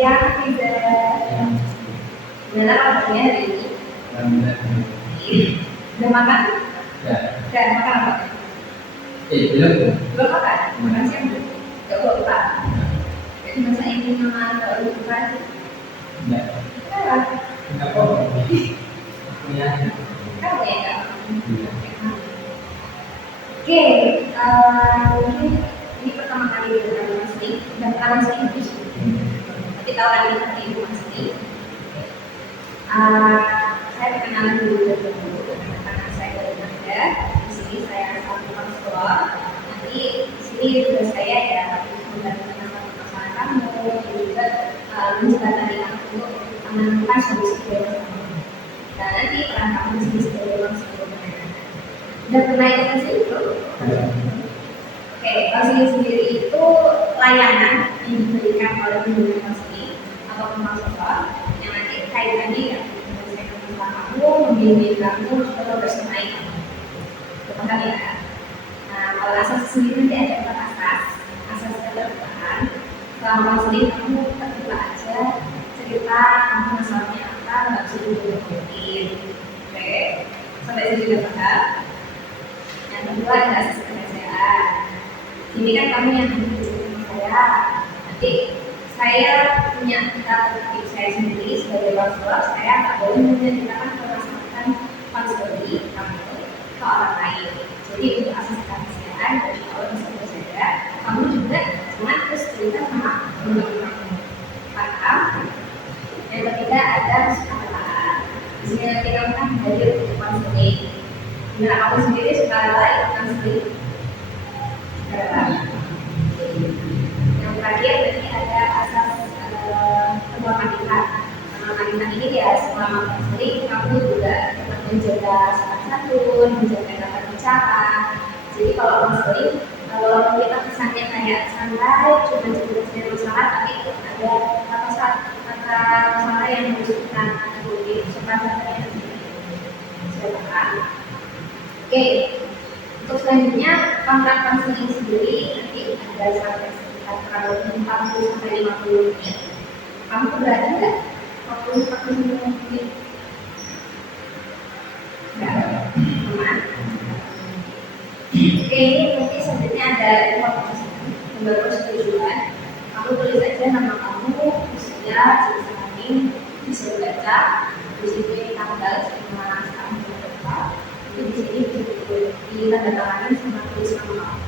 siang, Riza. Gimana kabarnya hari ini? Udah makan? Udah makan apa? Belum makan? Makan siang belum? Gak lupa. Jadi masa ini sama gak lupa sih? Kenapa? Kamu ya kak? Oke, mungkin ini pertama kali dengan Mas Lee. Udah pernah Mas Lee habis? Tapi tahu lagi nanti Ibu Mas Lee. Saya perkenalan dulu karena saya dari Nanda. Di sini saya satu konselor. Nanti di sini tugas saya ya membantu masalah kamu dan juga menjembatani kamu untuk menemukan solusi bersama. Dan nanti peran kamu di sini sebagai konselor. Udah pernah ikut konseling belum? Oke, konseling sendiri itu layanan yang diberikan oleh bimbingan konseling atau konselor yang nanti kaitannya ya menyelesaikan masalah kamu, membimbing kamu untuk bersemai kamu. Paham ya? Nah, kalau asas sendiri nanti ada 4 asas. Asas keterbukaan. Selama konseling kamu terbuka aja, cerita kamu masalahnya apa, nggak bisa dihubungin. Oke, sampai sini sudah paham. Yang kedua ada asas kerahasiaan. Ini kan kamu yang menceritakan saya. Nanti saya punya trik saya sendiri sebagai konselor. Saya tak boleh menceritakan permasalahan konseling kamu ke orang lain. Jadi untuk asas kerahasiaan dan kalau bisa bersaja, kamu juga jangan terus cerita sama teman-teman kamu. Paham? Yang ketiga ada kesukaan. Di sini nanti kamu kan hadir untuk konseling. Nah, kamu sendiri suka ikut konseling? Yang terakhir nanti ada asas kemanisan. Kemanisan ini ya selama konseling kamu juga tetap menjaga sopan santun, menjaga tata bicara. Jadi kalau konseling, kalau kita kesannya kayak santai, cuma cerita masalah, tapi ada kata masalah yang harus kita ikuti sopan santunnya. Silakan. Oke, untuk selanjutnya kontrak konseling sendiri nanti ada sampai sekitar kurang lebih 40-50 menit. Kamu keberatan nggak? 40-50 menit? Nggak, aman. Oke, ini nanti selanjutnya ada informasi baru setujuan. Kamu tulis aja nama kamu, usia, jenis kelamin, bisa baca, di sini tanggal sama kamu berapa. Itu di sini ditandatangani sama tulis nama kamu.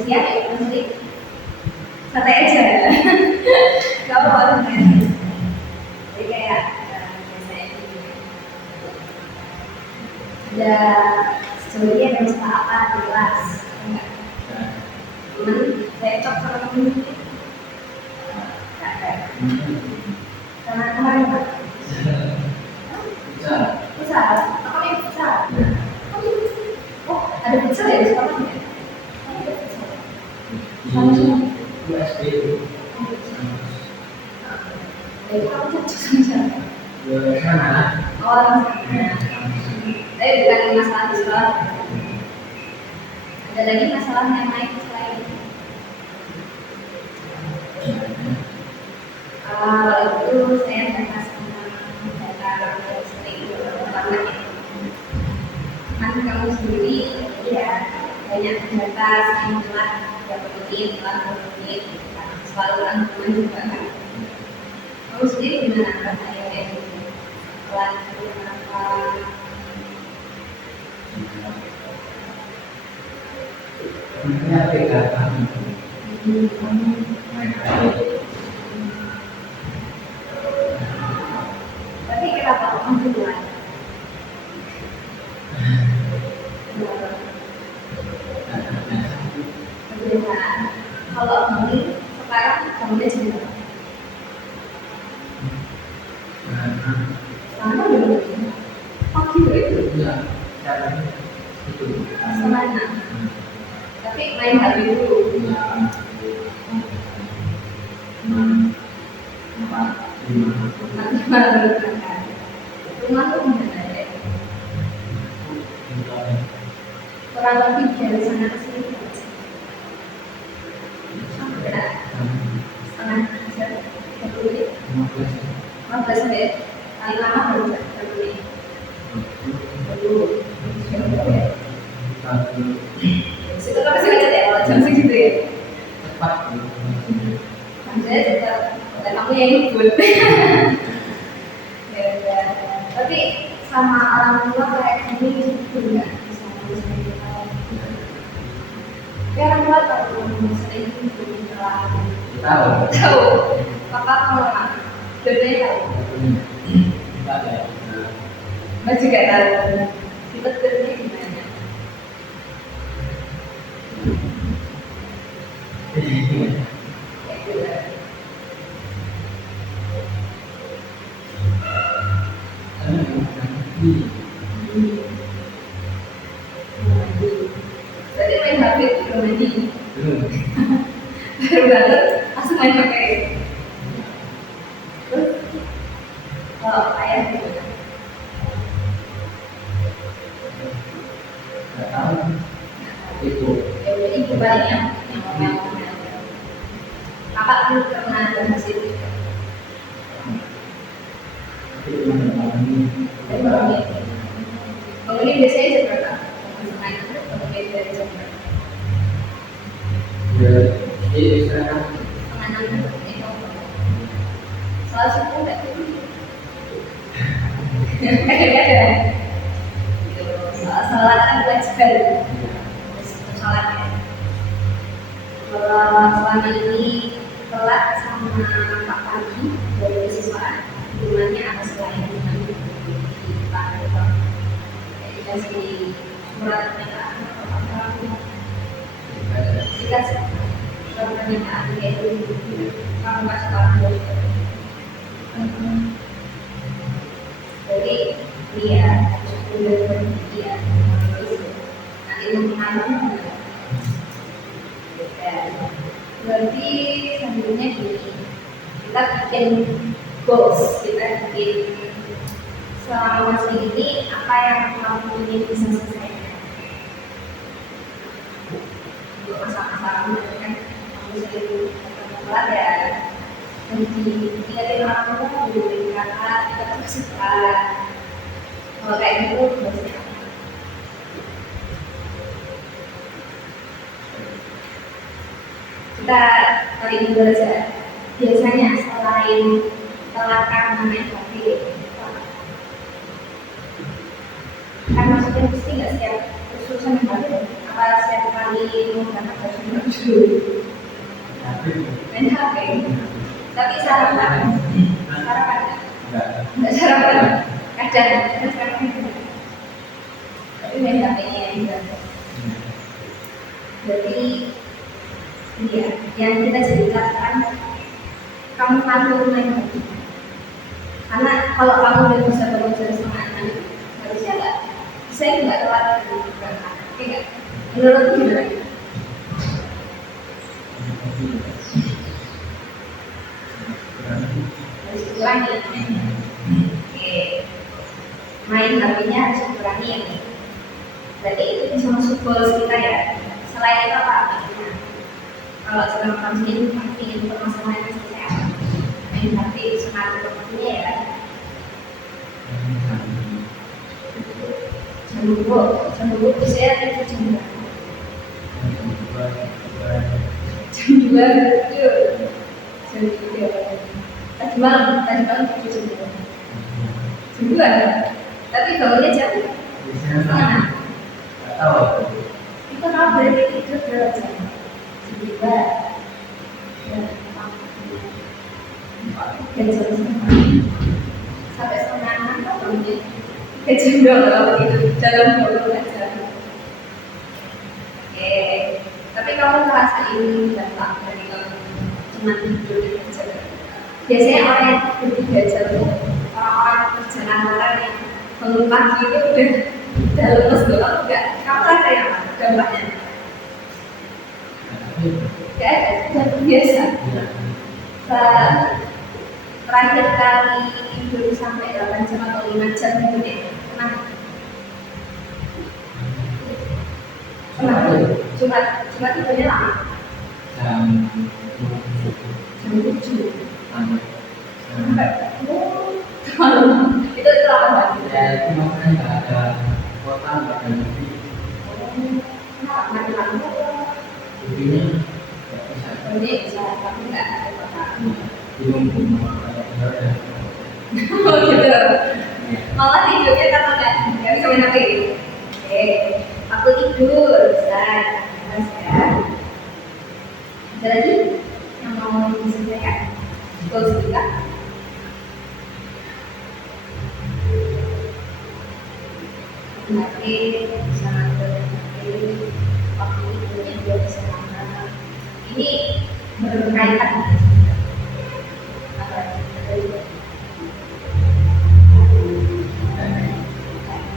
Siap ya, konseling. Santai aja. Gak apa-apa. Jadi kayak biasanya ada sebenarnya ada masalah apa di kelas? Enggak. Cuman saya cocok sama kamu ini. Enggak ada. Karena kemarin apa? Futsal. Apa yang futsal? Oh, ada futsal ya di sekolahnya? Sama semua. USB. Jadi kamu cocok sama siapa? Sana. Oh, sama. Tapi bukan masalah di sekolah. Ada lagi masalah yang lain selain banyak batas yang telat pemenuhin selalu rangkuman juga kan. Kamu sendiri gimana kan kayak gitu? Telat kenapa? Sebenarnya pegangan Tapi kenapa kamu telat? Perbedaan. Kalau kamu sekarang kamu cerita sama dulu. Oh gitu itu. caranya itu Semana. Tapi main HP dulu. empat lima Nanti baru berangkat. Rumah tuh gimana ya? Kurang lebih dari sana ke sini. Berapa? Setengah jam. 30 menit. 15 menit. Paling lama baru 30 menit. Situ kan masih macet ya, kalau jam segitu ya. cepat Saya tetap, dan aku yang ikut. Ya udah. Tapi sama orang tua kayak gini itu enggak bisa kita. Ya orang tua tahu sering itu salah. Tahu. Papa kalau nggak, dede tahu. Mas juga tahu. Kita dede gimana? Tadi main HP belum mandi, baru banget langsung main HP. Terus kalau ayah gimana? itu Ya udah ibu paling yang ngomong-ngomong aja. Kakak tuh pernah bahas itu. Bangunin biasanya jam berapa? Bangunin dari jam berapa? jadi istirahat Setengah 6 itu. Soal subuh nggak tuh? Kadang-kadang. Soal sholat kan kewajiban. Sholat ya. Kalau selama ini telat sama Pak Pagi dari siswa, hubungannya apa selain dengan dikasih surat pernyataan atau apa? Dikasih surat pernyataan kayak itu, kamu kasih tahu. Jadi dia sudah dia nanti mempengaruhi. Berarti selanjutnya gini, kita bikin goals, kita bikin selama masa ini apa yang kamu ingin bisa selesaikan untuk masa-masa kamu kan kamu sering telat ya, ingatin orang tua dulu kakak kita terus suka kalau kayak gitu harusnya kita kali ini belajar biasanya selain telat karena main HP kan maksudnya mesti nggak setiap urusan yang baru apa setiap kali mau berangkat harus dulu main HP tapi sarapan nggak sarapan kadang sekarang tapi main HP-nya yang berangkat jadi iya yang kita ceritakan kamu pantul main HP karena kalau kamu udah bisa bekerja setengah 6 harusnya nggak saya nggak telat berangkat, oke nggak? Menurut gimana? Harus dikurangi. Oke, main HP-nya harus dikurangi ya. Berarti itu bisa masuk goals kita ya. Selain itu apa? Kalau selama kamu ini pasti ingin permasalahan yang selesai, main HP sekarang waktunya ya. Jam 2 biasanya itu jam berapa? dua jujur jujur tadi malam jujur jam 2 tapi bangunnya jam setengah. Nggak tahu. Itu kalau berarti tidur berapa jam? Jam 2 dan jam setengah sampai setengah 6 kan bangunnya 3 jam doang kalau tidur dalam 24 jam. Oke, tapi kamu ngerasain dampak dari kamu cuma tidur 3 jam. Biasanya orang yang tidur 3 jam itu orang-orang kerja kantoran yang bangun pagi itu udah lemes doang enggak? Kamu rasain apa dampaknya? Enggak ada, udah biasa. Terakhir kali tidur sampai 8 jam atau 5 jam gitu deh, pernah cuma tidurnya lama Jam jam 7 sampai itu lama banget. ya itu makanya nggak ada kota, nggak ada negeri. Kenapa mati lampu? Intinya nggak bisa. Ini bisa tapi nggak ada kota. Bingung ada ada. Oh gitu. Malah tidurnya karena nggak bisa main HP. Oke, aku tidur bisa ya. Ada lagi yang mau disampaikan? Goals kita. Nanti sangat berarti waktu tidurnya juga bisa lama. Ini berkaitan apa?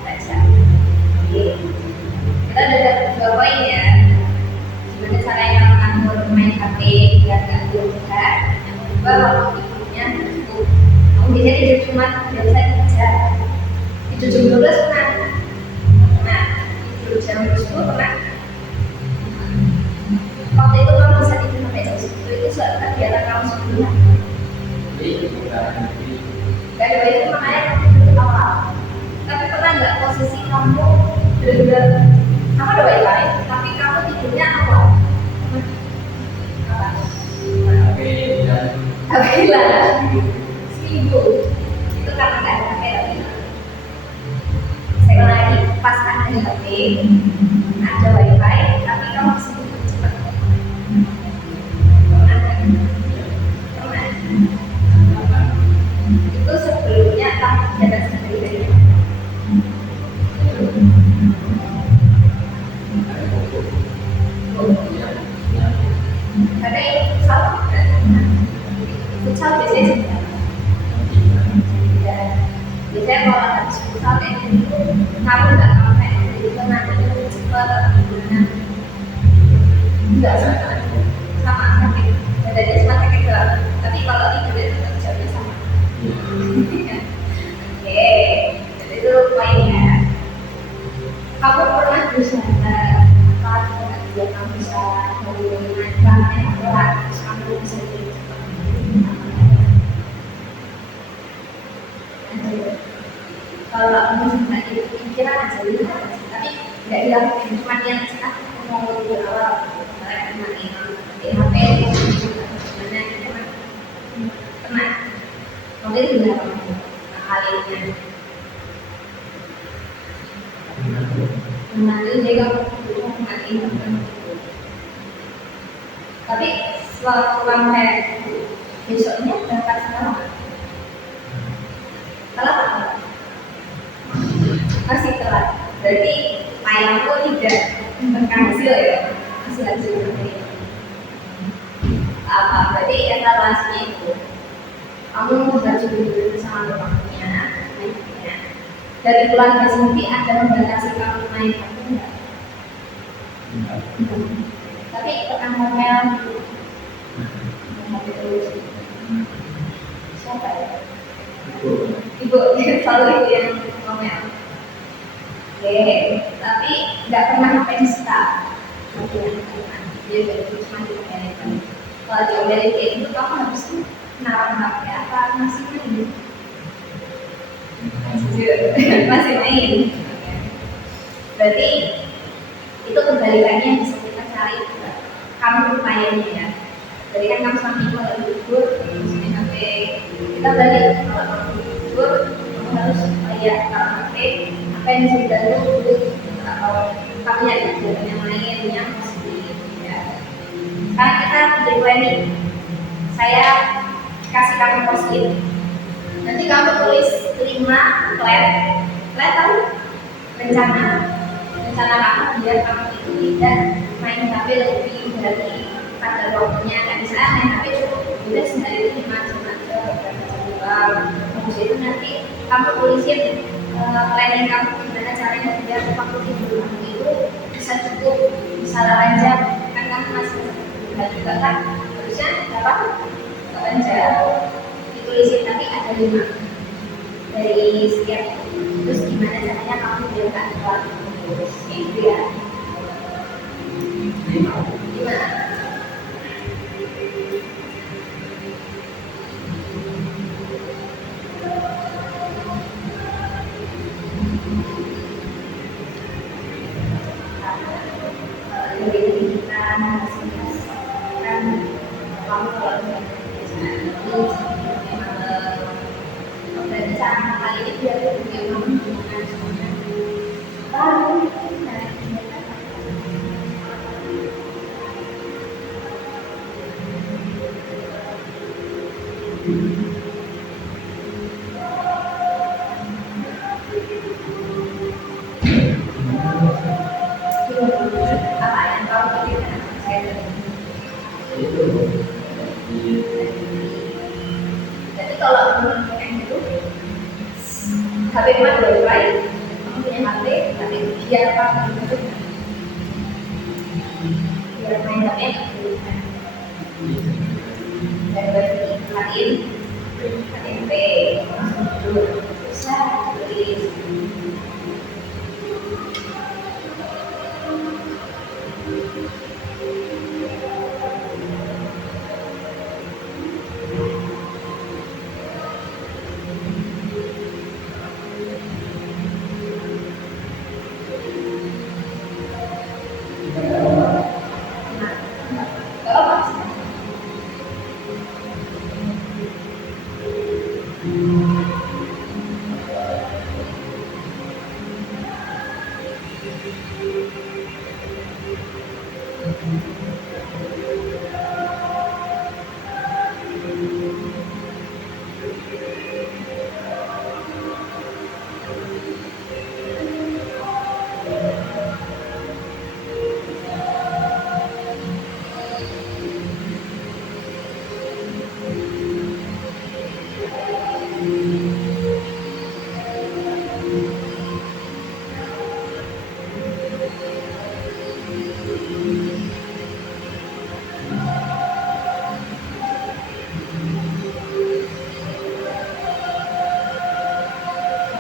Baca. Oke. Kita ada 2 poin ya. Gimana caranya mengatur main HP biar nggak berlebihan. Yang kedua waktu tidurnya cukup. Kamu biasanya tidur cuma biasa aja. Tidur jam 12 pernah. Nah, tidur jam 10 pernah. Waktu itu kamu bisa tidur sampai jam 10 itu suatu kegiatan kamu sebelumnya. Jadi bukan negeri. Gak ada itu makanya kamu tidur awal. Tapi pernah nggak posisi kamu benar-benar kamu ada wifi tapi kamu tidurnya awal? Apa? Oke, dan Alhamdulillah seminggu itu karena nggak ada HP lagi. Saya ulang lagi, pas ada HP ada wifi tapi kamu bisa tidur cepat. Pernah nggak? Pernah. Itu sebelumnya kamu jaga sendiri. Karena itu futsal biasanya juga. Biasanya kalau habis futsal itu kamu nggak sampai jadi nanti cepat atau gimana? Enggak sama sakit. Badannya cuma sakit doang. Tapi kalau tidur itu tetap jamnya sama. Oke, jadi itu poinnya. Kamu pernah berusaha apa juga kamu bisa menggunakan bahan aturan terus kamu bisa jadi kalau kamu cuma itu pikiran aja itu tapi nggak dilakukan cuma yang sekarang mau di awal misalnya cuma di HP gimana gitu kan pernah mungkin juga kalinya nanti dia kamu nanti tapi sampai besoknya berangkat sekarang telat apa? Masih telat berarti payahku tidak berhasil ya hasil dari apa berarti evaluasinya itu kamu harus duduk sama waktunya mainnya dari keluarga sendiri ada membatasi kamu main apa enggak? Tapi pernah ngomel siapa ya? Ibu selalu itu yang ngomel. Oke, tapi nggak pernah sampai di setel. Dia dari cuma diomelin. Kalau diomelin kayak itu kamu harus naruh HP apa masih main? Masih main. Berarti itu kebalikannya yang bisa kita cari kamu upayanya ya. Jadi kan kamu sama ibu lagi libur, misalnya HP kita balik kalau kamu libur, kamu harus bayar kalau HP apa yang bisa dibantu dulu atau kamu nyari kegiatan yang lain yang positif ya. Sekarang kita bikin planning. Saya kasih kamu post-it. Nanti kamu tulis 5 plan tahu rencana kamu biar kamu itu tidak main HP lebih dari pada waktunya. Nggak bisa main HP udah sehari itu 5 jam aja berapa. Habis itu nanti kamu tulisin planning kamu gimana caranya biar waktu tidur kamu itu bisa cukup, bisa 8 jam. Kan kamu masih juga kan harusnya dapat 8 jam. Ditulisin tapi ada 5 dari setiap itu. Terus gimana caranya kamu biar nggak telat terus itu ya. 5. Dari kita kan kamu kalau dan cara kali ini biar punya kamu hubungan semuanya baru apa yang kamu pikirkan saya jadi kalau menurut itu HP cuma 2 device, kamu punya HP tapi biar apa gitu biar main HP dan berarti KTP bisa tulis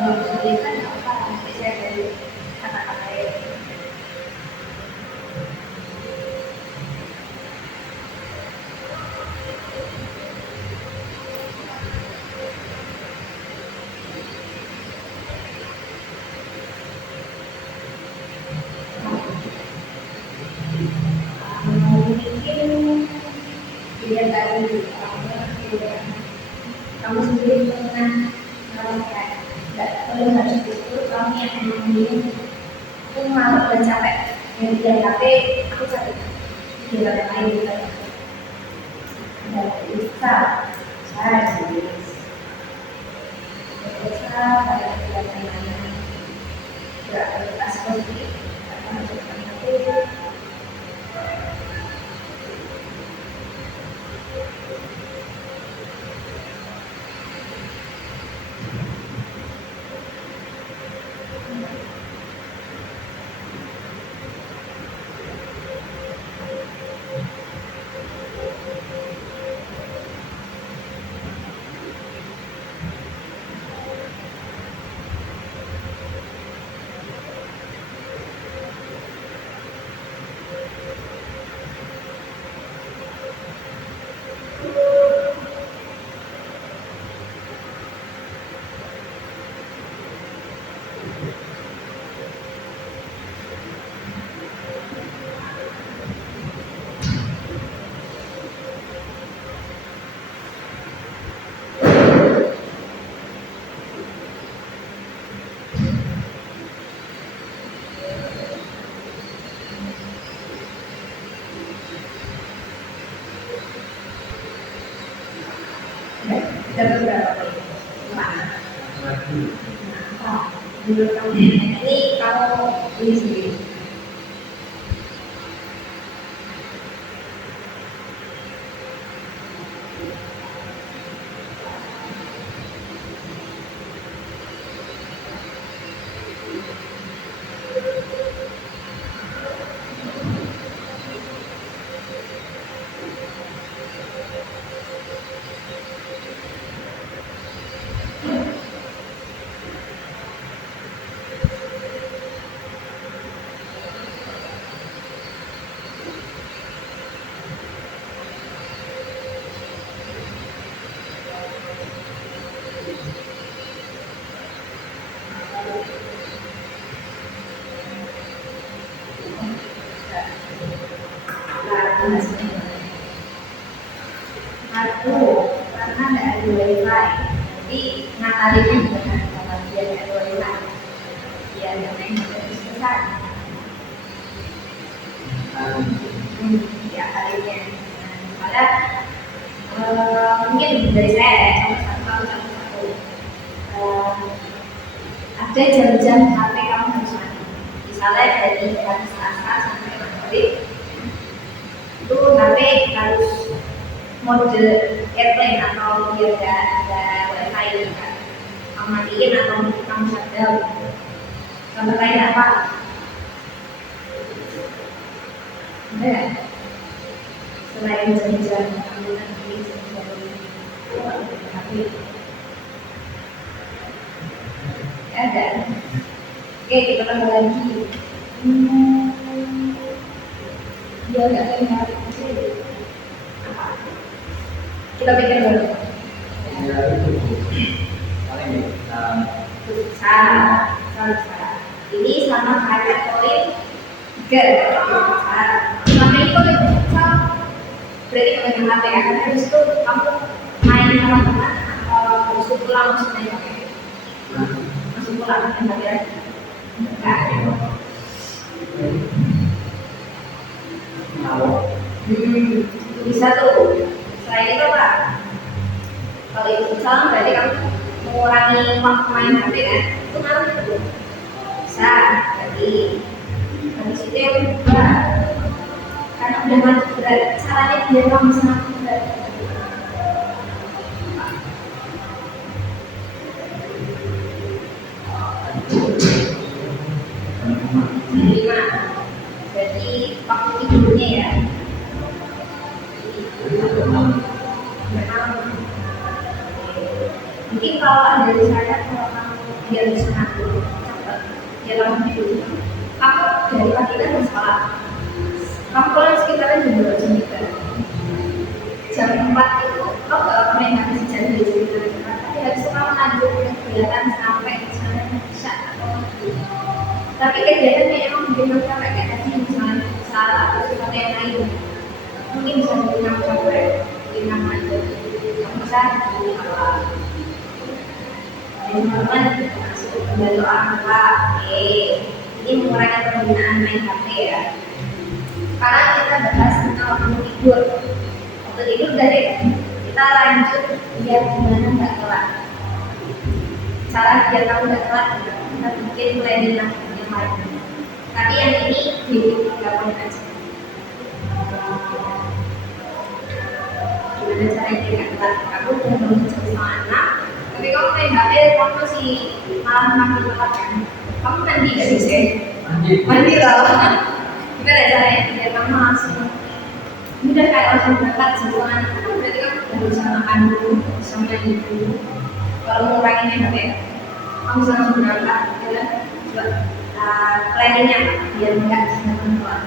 kesulitan apa nanti saya dari kata-kata mungkin dia tadi kamu sendiri pernah merasakan nggak perlu harus itu kamu yang memang dia aku malu dan capek yang dia capek aku capek dia ada lain gitu dan bisa saya sendiri bisa pada kegiatan lain beraktivitas positif atau masukkan itu Dapat berapa poin? Gimana? lagi Nah, menurut kamu ini kamu ini sendiri. Satu, karena nggak ada wifi, jadi ngakalinnya bukan kalau dia nggak ada wifi, dia yang main lebih besar. Ya kalinya. Nah, mungkin dari saya ya, contoh satu. Ada jam-jam HP kamu harus mati. Misalnya dari hari Selasa sampai Maghrib, itu HP harus mode airplane atau dia ada wifi gitu kan, kamu matiin atau kamu shutdown. Contoh lain apa? Ada nggak? Selain jam-jam kamu nanti jam-jam HP ada. Oke, kita tambah lagi. Dia nggak terlihat. Apa? Kita pikir dulu. ya itu paling Salah. Ini sama kayak poin 3. Sama itu berarti pegang HP ya. Karena habis itu kamu main sama teman atau masuk pulang langsung main HP. Masuk pulang main HP lagi. Enggak. Bisa tuh. Selain itu apa? Kalau itu salah berarti kamu mengurangi waktu main HP kan? Itu ngaruh itu. Bisa. Jadi habis itu yang kedua, karena udah mati berat, caranya biar kamu semakin berat. Lima. Jadi waktu tidurnya ya. Mungkin kalau dari saya, kalau kamu biar bisa ngatur cepat, ya kamu tidur. Kamu dari pagi kan bersekolah, kamu pulang sekitaran jam 2 jam 3. Jam 4 itu kamu gak akan main habis jam 2 jam 3, tapi habis itu kamu lanjut kegiatan sampai misalnya bisa atau maghrib. Tapi kegiatannya emang bikin kamu capek kayak tadi misalnya salah atau sesuatu yang lain, mungkin bisa bikin kamu capek, bikin kamu lanjut. Kamu bisa bikin apa? Teman-teman masuk membantu orang tua. Ini mengurangi penggunaan main HP ya. Sekarang kita bahas tentang waktu tidur. Waktu tidur dari kita lanjut biar gimana nggak telat. Cara biar kamu nggak telat, kita bikin planning yang lain. Tapi yang ini di 3 poin aja. Gimana caranya biar nggak telat? Kamu udah bangun jam 5:06. Tapi kamu main HP, kamu masih malam telat kan? Kamu mandi gak sih? Mandi loh. Gimana caranya biar kamu langsung udah kayak langsung berangkat semuanya? Berarti kamu udah bisa makan dulu, bisa mandi dulu. Kalau mengurangi main HP, kamu bisa langsung berangkat. Ya, buat planningnya biar nggak semakin telat.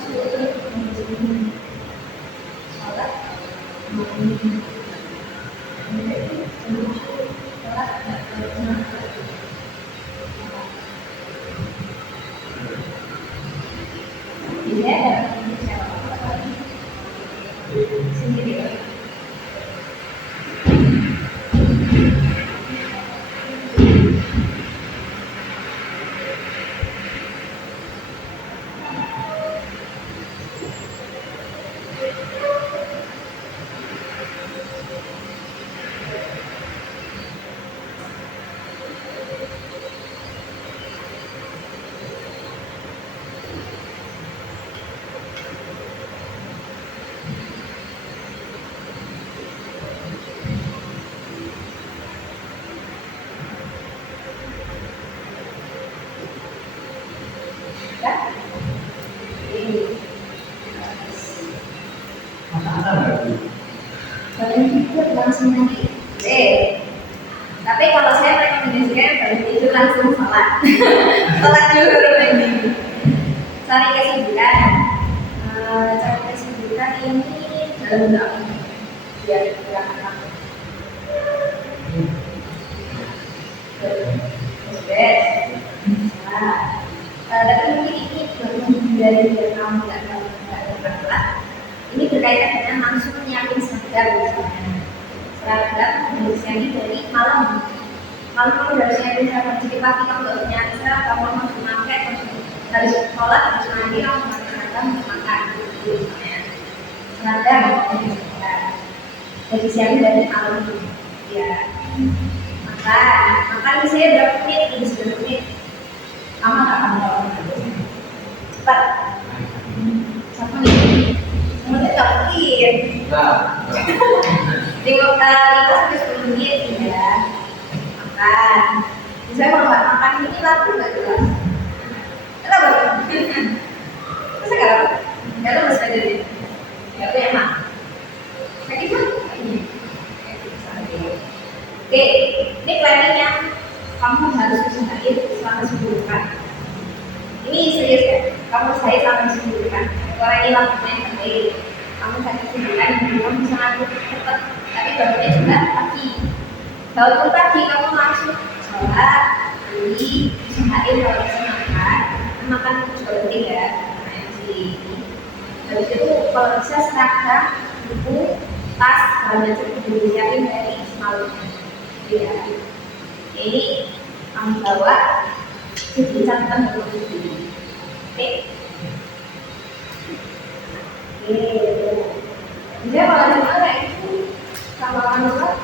sulit sholat sendiri. Ya, ini Masa ada nggak Bu? kalian tidur langsung nanti. Tapi kalau saya rekomendasikan kalian tidur langsung sholat. Sholat dulu baru mandi. Cari kesibukan. Cari kesibukan ini dalam dalam biar gerakan best. Tapi mungkin ini baru dari kamu nggak bergerak. Ini berkaitan dengan langsung nyiapin seragam misalnya. Seragam harusnya dari malam. Malam kamu harus nyiapin seragam. Jadi pagi kamu nggak punya seragam, kamu harus memakai, harus sholat, harus mandi, kamu pakai seragam untuk makan. Misalnya seragam jadi siapin dari malam. Ya, makan biasanya berapa menit? Lebih 10 menit. Lama nggak kamu kalau cepat? 1 menit. Mulai takdir. Tengok 5 sampai 10 menit ya. Makan. Misalnya kalau nggak makan ini lapar nggak jelas. Kenapa? Masa nggak lapar? Nggak lemes badannya. Nggak punya emak. Sakit kan? Oke, ini planningnya. Kamu harus usahain selama 10 pekan. Ini serius ya. Kamu usahain selama 10 pekan. Orang ini lakukan yang terbaik. Kamu sakit sebulan, kamu bisa ngatur cepat. Tapi bangunnya juga pagi. Walaupun pagi kamu langsung sholat, mandi, usahain kalau bisa makan juga penting ya. Karena masih ini. Habis itu kalau bisa seragam, buku, tas, bahan cukup disiapin dari semalamnya. Ya. Ini kamu bawa jadi catatan untuk ini. Oke. Dia kalau di mana itu sama manusia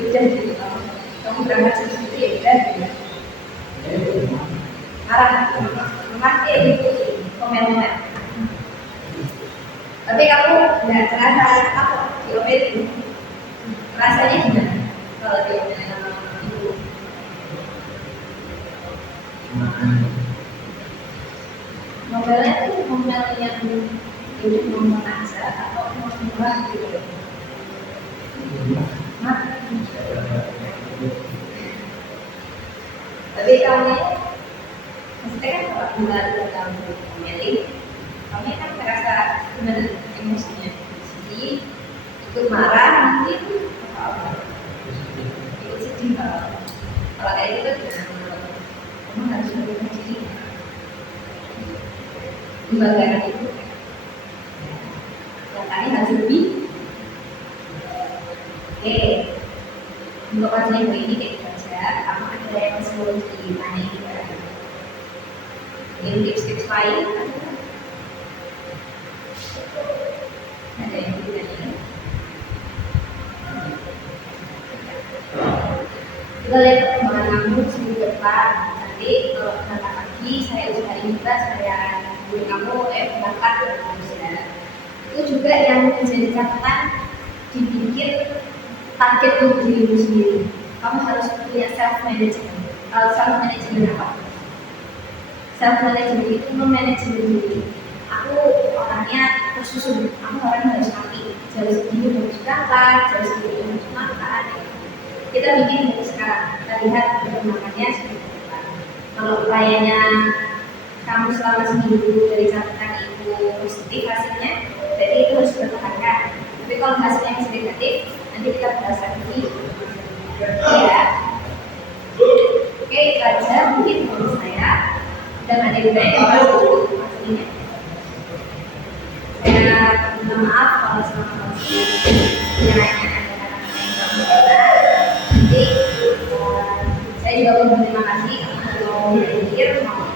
jadi kamu berangkat sendiri ya udah arah mati itu komen-komen. Tapi kamu nggak terasa apa diomelin, rasanya gimana kalau diomelin sama ibu? Modelnya itu model yang hidup ngomong aja atau ngomong murah gitu. Tapi kamu maksudnya kan kalau bulan kamu ngomelin, kamu kan merasa gimana emosinya, sedih, ikut marah mungkin apa ikut sedih kalau kayak gitu kamu harus lebih sedih membanggakan itu. Tadi harus lebih. Oke, untuk kajian hari ini kayak saja. Kamu ada yang masih mau ditanya juga. Ini tips-tips lain ada yang ditanya. Kita lihat perkembangan kamu seminggu depan. Nanti kalau berangkat pagi saya usahain juga saya beri kamu berangkat ke Indonesia. Itu juga yang menjadi catatan dibikin target untuk dirimu sendiri. Kamu harus punya self management. Self management apa? Self management itu memanage diri. Aku orangnya tersusun. Aku orangnya harus mati. Jauh segini harus berangkat, jauh segini harus makan. Kita bikin dari sekarang. Kita lihat perkembangannya seperti apa. Kalau upayanya kamu selama seminggu dari catatan itu positif hasilnya, berarti itu harus dipertahankan. Tapi kalau hasilnya masih negatif, nanti kita bahas lagi ya. Oke, itu aja mungkin menurut saya. Dan ada juga yang bahas dulu hasilnya. Saya minta maaf kalau selama kiranya ada kata-kata yang kurang berkenan. Nanti saya juga mau berterima kasih kalau mau hadir, mau